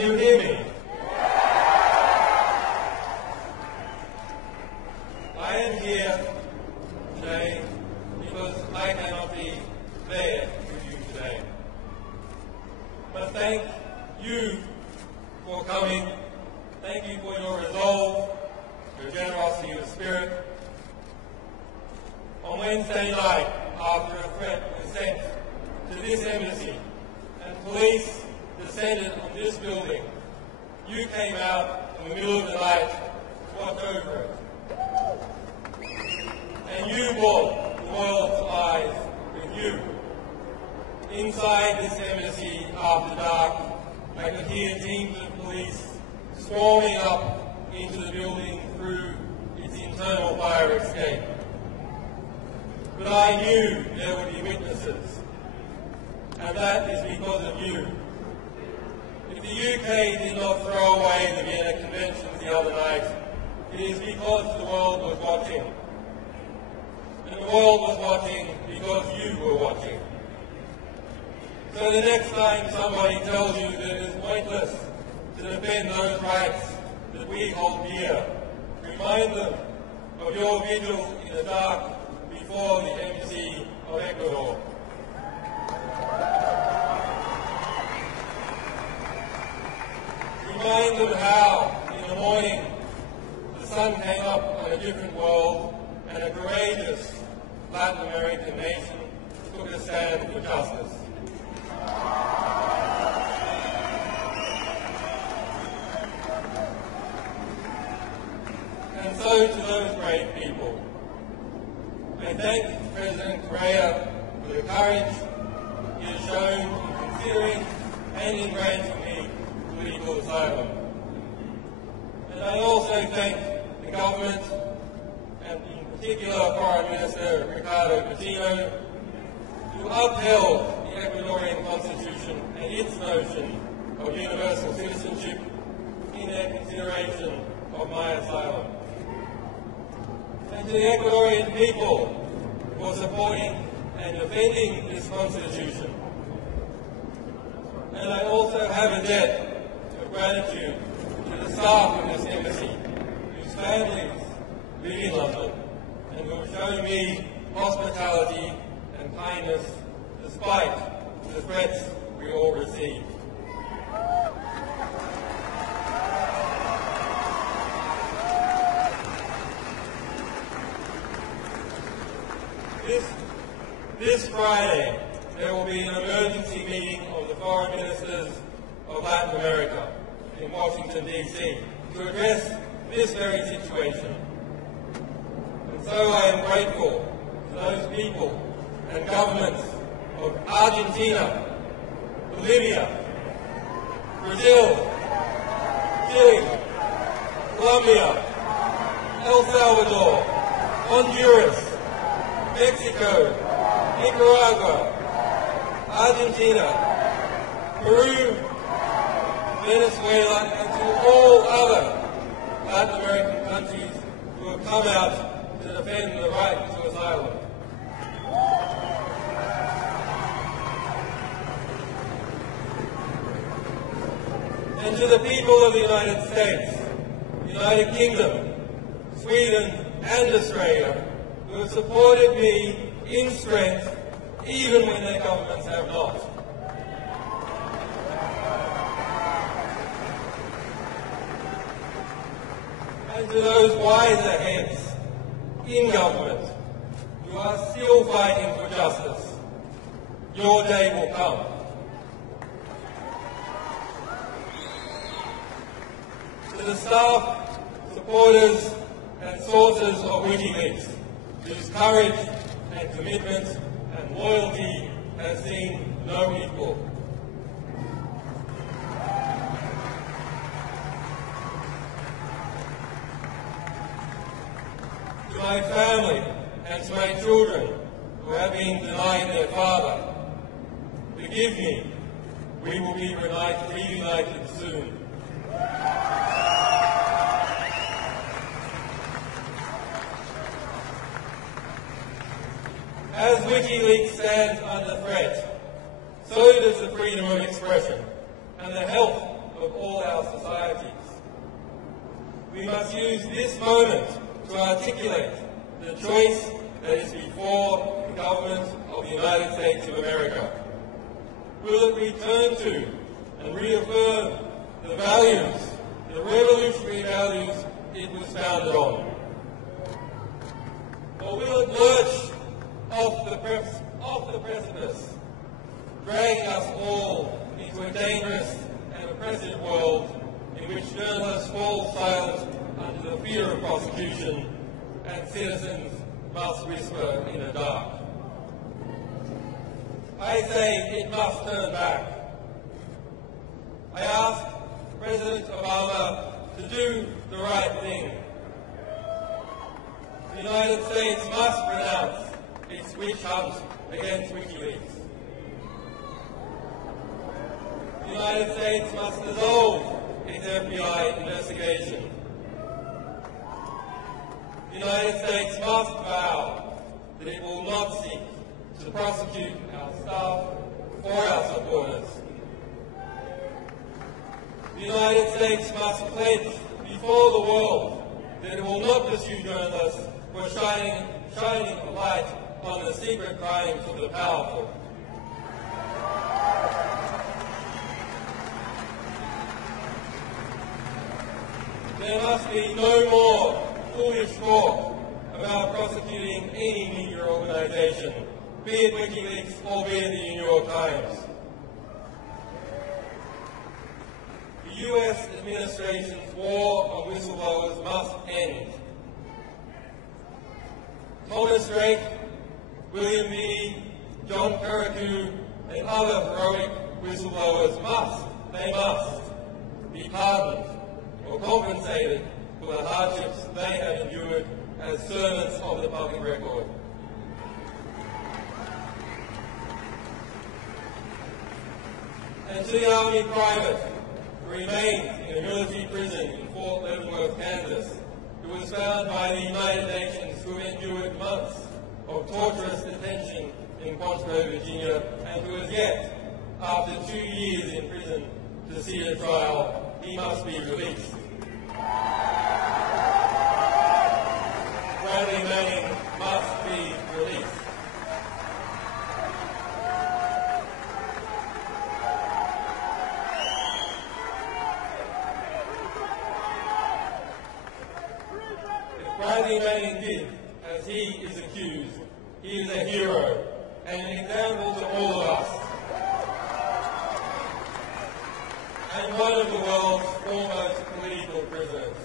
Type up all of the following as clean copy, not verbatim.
Can you hear me? I am here today because I cannot be there with you today. But thank you for coming. Thank you for your resolve, your generosity of spirit. On Wednesday night, after a threat was sent to this embassy and police descended on this building, you came out in the middle of the night to watch over it. And you brought the world's eyes with you. Inside this embassy after dark, I could hear teams of police swarming up into the building through its internal fire escape. But I knew there would be witnesses, and that is because of you. If the UK did not throw away the Vienna Conventions the other night, it is because the world was watching. And the world was watching because you were watching. So the next time somebody tells you that it is pointless to defend those rights that we hold dear, remind them of your vigil in the dark before the embassy of Ecuador. Remind them how, in the morning, the sun came up on a different world and a courageous Latin American nation took a stand for justice. And so to those brave people, I thank President Correa for the courage he has shown in considering and in granting me political asylum. And I also thank the government, and in particular Foreign Minister Ricardo Coutinho, who upheld the Ecuadorian Constitution and its notion of universal citizenship in their consideration of my asylum. And to the Ecuadorian people for supporting and defending this Constitution. And I also have a debt of gratitude to the staff of this embassy, whose families live in London, and who have shown me hospitality and kindness despite the threats we all receive. This Friday, there will be an emergency meeting of the foreign ministers of Latin America in Washington, D.C. to address this very situation. And so I am grateful to those people and governments of Argentina, Bolivia, Brazil, Chile, Colombia, El Salvador, Honduras, Mexico, Nicaragua, Argentina, Peru, Venezuela, and to all other Latin American countries who have come out to defend the right to asylum. And to the people of the United States, the United Kingdom, Sweden, and Australia, who have supported me in strength, even when their governments have not. And to those wiser heads in government who are still fighting for justice, your day will come. To the staff, supporters, and sources of Wikileaks, whose courage and commitment and loyalty has seen no equal. To my family and to my children who have been denied their father, forgive me. We will be reunited soon. As Wikileaks stands under threat, so does the freedom of expression and the health of all our societies. We must use this moment to articulate the choice that is before the government of the United States of America. Will it return to and reaffirm the values, the revolutionary values it was founded on? Or will it lurch off the precipice, dragging us all into a dangerous and oppressive world in which journalists fall silent under the fear of prosecution and citizens must whisper in the dark? I say it must turn back. I ask President Obama to do the right thing. The United States must renounce its witch hunt against Wikileaks. The United States must dissolve its FBI investigation. The United States must vow that it will not seek to prosecute our staff or our supporters. The United States must pledge before the world that it will not pursue journalists for shining a light on the secret crimes of the powerful. There must be no more foolish talk about prosecuting any media organisation, be it Wikileaks or be it the New York Times. The US administration's war on whistleblowers must end. Thomas Drake, William Meade, John Carrickoo, and other heroic whistleblowers must be pardoned or compensated for the hardships they have endured as servants of the public record. And to the Army private who remains in a military prison in Fort Leavenworth, Kansas, who was found by the United Nations who endured months of torturous detention in Quantico, Virginia, and who has yet, after 2 years in prison, to see a trial, he must be released. Bradley Manning must be released. If Bradley Manning did as he is accused, he is a hero and an example to all of us, and one of the world's foremost political prisoners.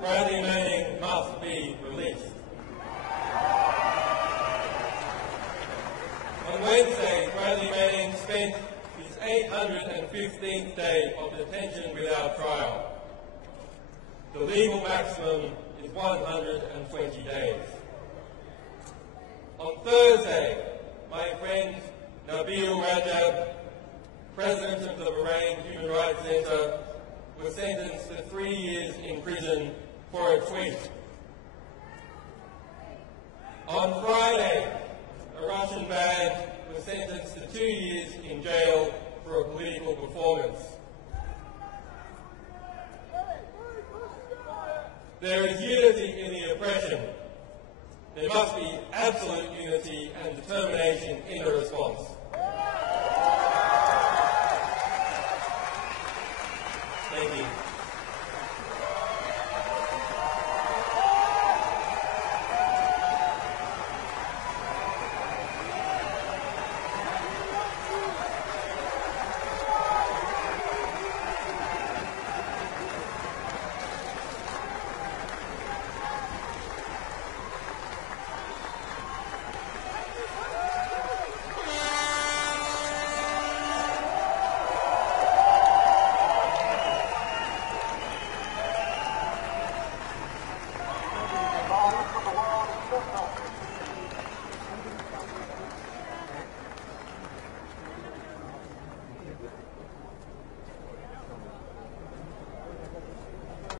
Bradley Manning must be released. On Wednesday, Bradley Manning spent his 815th day of detention without trial. The legal maximum is 120 days. On Thursday, my friend Nabil Rajab, president of the Bahrain Human Rights Centre, was sentenced to 3 years in prison for a tweet. On Friday, a Russian band was sentenced to 2 years in jail for a political performance. There is unity in the oppression. There must be absolute unity and determination in the response. Thank you.